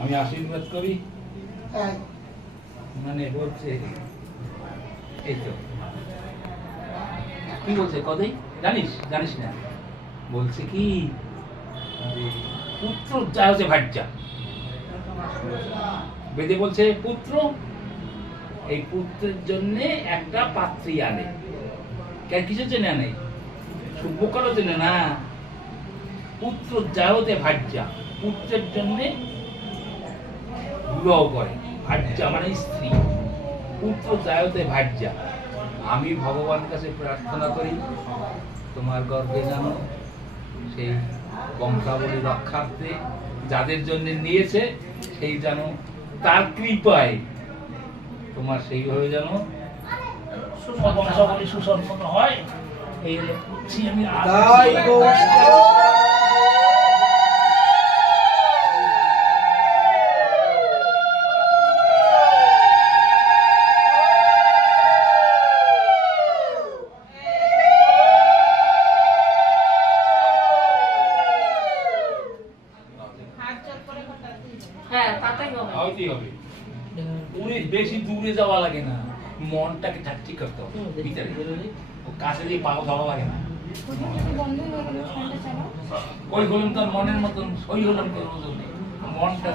আমি আশীর্বাদ করি মানে বলছে এই তো কি বলছে কদেই জানিস জানিস না বলছে কি পুত্র যা হচ্ছে ভাজ্যা বেদে বলছে পুত্র এই পুত্রের জন্য একটা পাত্রী আনে কেন কিসের জন্য আনে শুভ করার জন্য না পুত্র যাওতে ভাজ্যা পুত্রের জন্য বিবাহ করে ভাজ্যা মানে স্ত্রী পুত্র যাওতে ভাজ্যা আমি ভগবানের কাছে প্রার্থনা করি তোমার গর্ভে যেন সেই বংশাবলী রক্ষার্থে যাদের জন্য নিয়েছে সেই যেন তার কৃপায় তোমার সেইভাবে যেন বংশাবলী সুসম্পন্ন হয় এই হলো আমি বেশি দূরে যাওয়া লাগে না মনটাকে ঠিক করতে হবে ভিতরে কাছে দিয়ে পাও ধরা লাগে না ওই হলাম তার মনের মতন ওই হলাম তোর ওজন মনটা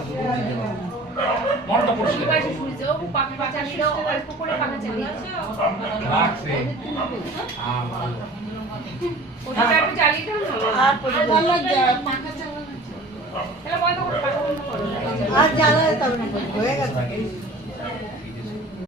মনটা পরিষ্কার রাখছে আর জ্বালা হয়ে গেছে